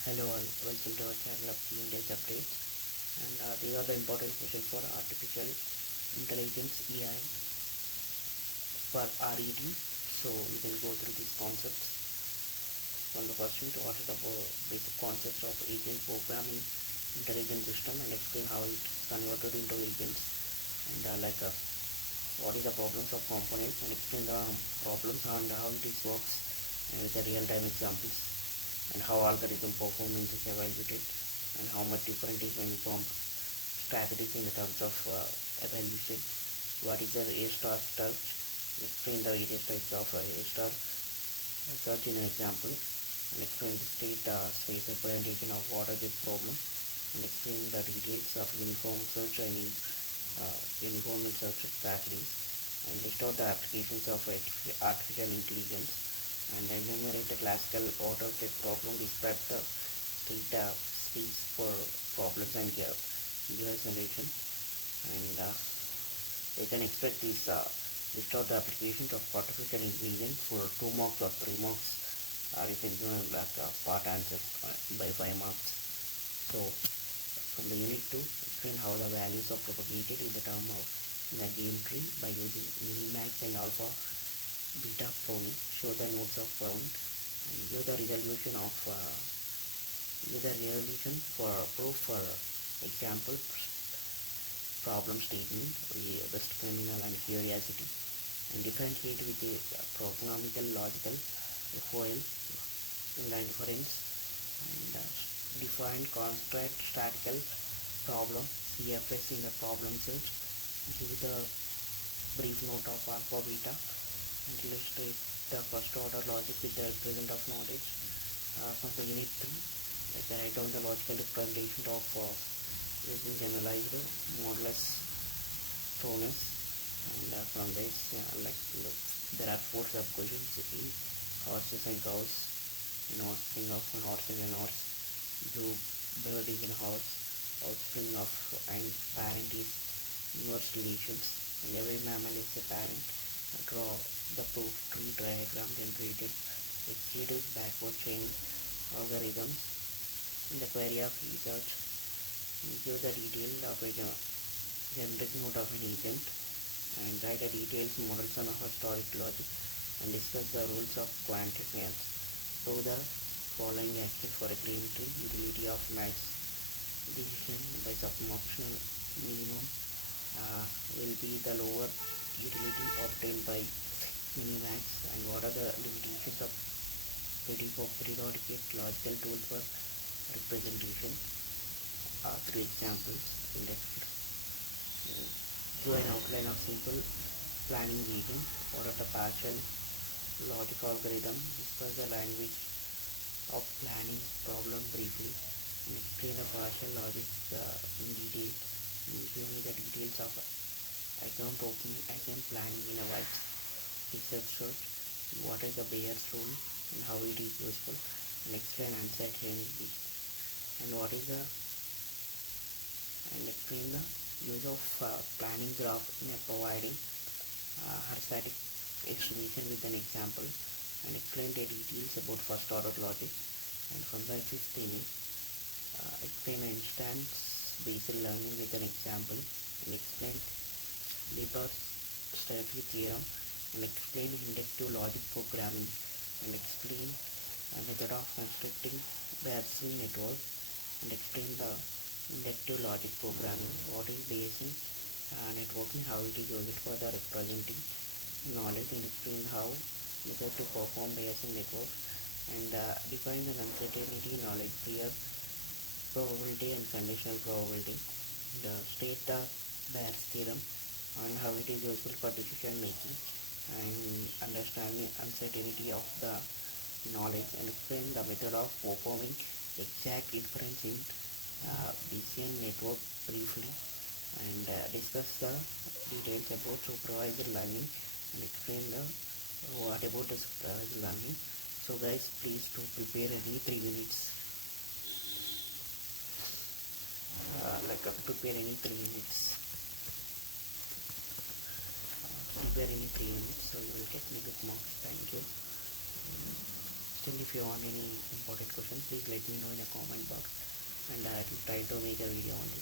Hello all, welcome to our channel of India's updates. And these are the important questions for artificial intelligence AI for RET. So we can go through these concepts. From the first one, what are the basic concepts of agent programming, intelligent system, and explain how it's converted into agents. And what is the problems of components, and explain the problems and how it is works, and with the real-time examples, and how algorithm performance is evaluated, and how much different is when from strategies in the terms of evaluation. What is the A star search? Explain the various types of A star search in an example, and explain the space representation of what are the problem, and explain the details of uniform search and uniform search strategy, and list out the applications of artificial intelligence, and enumerate the classical auto-set problem, describe the data space for problems and give a solution, and you can expect this list out the applications of artificial intelligence for 2 marks or 3 marks, or you can do like a part answer by 5 marks. So from the unit 2, explain how the values are propagated in the term of in a game tree by using minimax and alpha beta pruning. Show the nodes of found, and give the resolution for proof for example problem statement, best criminal and curiosity, and differentiate with the programmatical logical FOL inline inference, and define construct statistical problem CFS in the problem set. Give the brief note of alpha beta, and illustrate the first order logic with the present of knowledge. From the unit 3, write down the logical representation of using generalized modulus tonus, and from this look, there are 4 sub questions in horses and cows, in offspring of horses and horse, do bird is in horse, offspring of and parent is inverse relations, and every mammal is a parent. Draw the proof tree diagram generated executive backward chaining algorithm in the query of research. Give the detail of a generic node of an agent, and write a detailed models on a historic logic, and discuss the rules of quantifiers. So the following aspects for a claim tree: utility of max decision by suboptimal minimum will be the lower utility obtained by minimax, and what are the limitations of predicate logical tool for representation. 3 examples. Give an outline of simple planning region. What are the partial logic algorithm? Discuss the language of planning problem briefly, and explain the partial logic in detail. Give me the details of account opening, account planning in a wide research search. What is the Bayes rule and how it is useful, and explain uncertainty, and what is the and explain the use of planning graph in providing arithmetic estimation with an example, and explain the details about first order logic. And from the 5th inning, explain instance based learning with an example, and explain Lieber-Steffen theorem, and explain inductive logic programming, and explain a method of constructing Bayesian network, and explain the inductive logic programming, what is Bayesian networking, how it is used for the representing knowledge, and explain how method to perform Bayesian network, and define the uncertainty knowledge, clear probability and conditional probability, the state the Bayes theorem, and how it is useful for decision making, and understanding uncertainty of the knowledge, and explain the method of performing exact inference in Bayesian network briefly, and discuss the details about supervised learning, and explain the what about the supervised learning. So guys, please to prepare any 3 minutes, prepare any 3 minutes, so you will get me good marks. Thank you. Still, if you want any important questions, please let me know in the comments. I'm trying to make a video on this.